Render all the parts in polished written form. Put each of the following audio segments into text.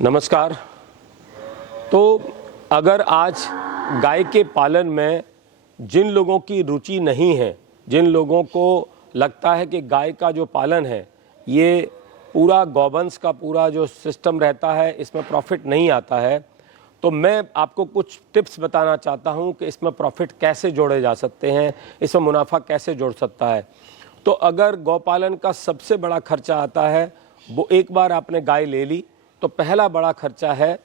नमस्कार। तो अगर आज गाय के पालन में जिन लोगों की रुचि नहीं है, जिन लोगों को लगता है कि गाय का जो पालन है ये पूरा गौवंश का पूरा जो सिस्टम रहता है इसमें प्रॉफिट नहीं आता है, तो मैं आपको कुछ टिप्स बताना चाहता हूं कि इसमें प्रॉफिट कैसे जोड़े जा सकते हैं, इसमें मुनाफा कैसे जोड़ सकता है। तो अगर गौपालन का सबसे बड़ा खर्चा आता है, वो एक बार आपने गाय ले ली तो पहला बड़ा खर्चा है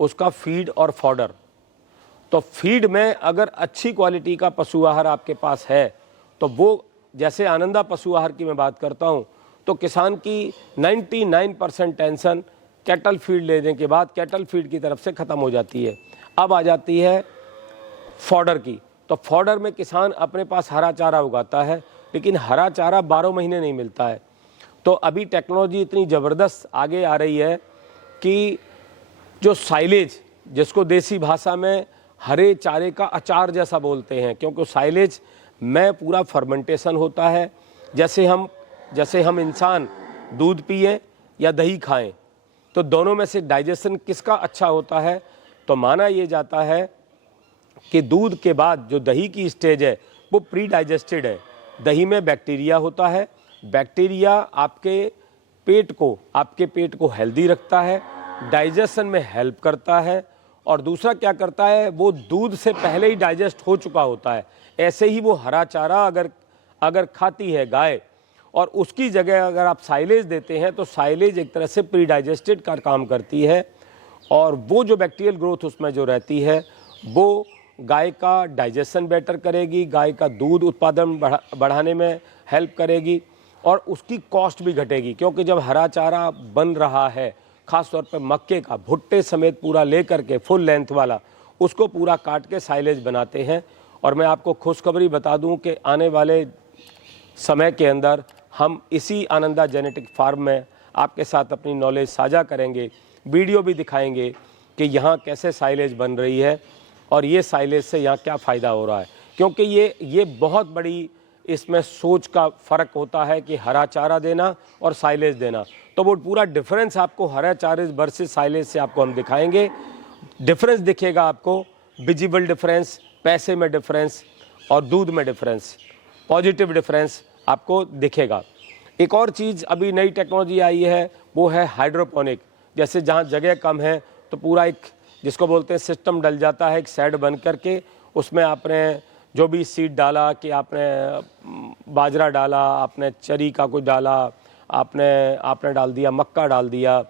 उसका फीड और फॉडर। तो फीड में अगर अच्छी क्वालिटी का पशु आहार आपके पास है तो वो, जैसे आनंदा पशु आहार की मैं बात करता हूँ, तो किसान की 99% टेंशन कैटल फीड लेने के बाद कैटल फीड की तरफ से ख़त्म हो जाती है। अब आ जाती है फॉडर की। तो फॉडर में किसान अपने पास हरा चारा उगाता है, लेकिन हरा चारा 12 महीने नहीं मिलता है। तो अभी टेक्नोलॉजी इतनी ज़बरदस्त आगे आ रही है कि जो साइलेज, जिसको देसी भाषा में हरे चारे का अचार जैसा बोलते हैं, क्योंकि साइलेज में पूरा फर्मेंटेशन होता है। जैसे हम इंसान दूध पिए या दही खाएं, तो दोनों में से डाइजेशन किसका अच्छा होता है? तो माना ये जाता है कि दूध के बाद जो दही की स्टेज है वो प्री डाइजेस्टेड है। दही में बैक्टीरिया होता है, बैक्टीरिया आपके पेट को हेल्दी रखता है, डाइजेशन में हेल्प करता है, और दूसरा क्या करता है, वो दूध से पहले ही डाइजेस्ट हो चुका होता है। ऐसे ही वो हरा चारा अगर खाती है गाय और उसकी जगह अगर आप साइलेज देते हैं तो साइलेज एक तरह से प्री डाइजेस्टेड का काम करती है, और वो जो बैक्टीरियल ग्रोथ उसमें जो रहती है वो गाय का डाइजेशन बेटर करेगी, गाय का दूध उत्पादन बढ़ाने में हेल्प करेगी, और उसकी कॉस्ट भी घटेगी। क्योंकि जब हरा चारा बन रहा है, ख़ास तौर पर मक्के का भुट्टे समेत पूरा लेकर के फुल लेंथ वाला, उसको पूरा काट के साइलेज बनाते हैं। और मैं आपको खुशखबरी बता दूं कि आने वाले समय के अंदर हम इसी आनंदा जेनेटिक फार्म में आपके साथ अपनी नॉलेज साझा करेंगे, वीडियो भी दिखाएंगे कि यहाँ कैसे साइलेज बन रही है और ये साइलेज से यहाँ क्या फ़ायदा हो रहा है। क्योंकि ये बहुत बड़ी इसमें सोच का फ़र्क होता है कि हरा चारा देना और साइलेज देना। तो वो पूरा डिफरेंस आपको हरा चारे वर्सेस साइलेज से आपको हम दिखाएंगे। डिफरेंस दिखेगा आपको, विजिबल डिफरेंस, पैसे में डिफरेंस और दूध में डिफरेंस, पॉजिटिव डिफरेंस आपको दिखेगा। एक और चीज़ अभी नई टेक्नोलॉजी आई है वो है हाइड्रोपोनिक। जैसे जहाँ जगह कम है तो पूरा एक, जिसको बोलते हैं, सिस्टम डल जाता है, एक शेड बन करके उसमें आपने जो भी सीड डाला, कि आपने बाजरा डाला, आपने चरी का कुछ डाला, आपने डाल दिया, मक्का डाल दिया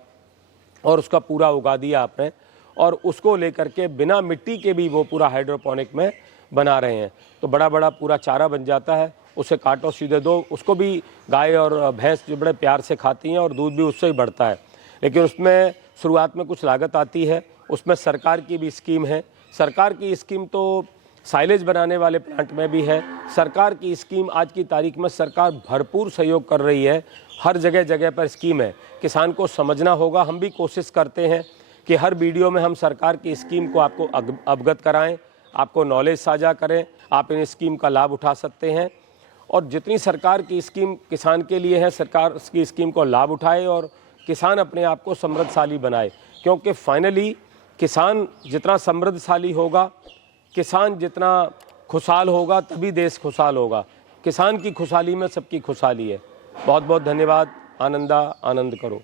और उसका पूरा उगा दिया आपने, और उसको लेकर के बिना मिट्टी के भी वो पूरा हाइड्रोपोनिक में बना रहे हैं। तो बड़ा बड़ा पूरा चारा बन जाता है, उसे काटो सीधे दो, उसको भी गाय और भैंस जो बड़े प्यार से खाती हैं और दूध भी उससे ही बढ़ता है। लेकिन उसमें शुरुआत में कुछ लागत आती है। उसमें सरकार की भी स्कीम है। सरकार की स्कीम तो साइलेज बनाने वाले प्लांट में भी है। सरकार की स्कीम आज की तारीख में सरकार भरपूर सहयोग कर रही है, हर जगह जगह पर स्कीम है। किसान को समझना होगा। हम भी कोशिश करते हैं कि हर वीडियो में हम सरकार की स्कीम को आपको अवगत कराएं, आपको नॉलेज साझा करें, आप इन स्कीम का लाभ उठा सकते हैं। और जितनी सरकार की स्कीम किसान के लिए है, सरकार की स्कीम को लाभ उठाए और किसान अपने आप को समृद्धशाली बनाए। क्योंकि फाइनली किसान जितना समृद्धशाली होगा, किसान जितना खुशहाल होगा, तभी देश खुशहाल होगा। किसान की खुशहाली में सबकी खुशहाली है। बहुत बहुत धन्यवाद। आनंदा आनंद करो।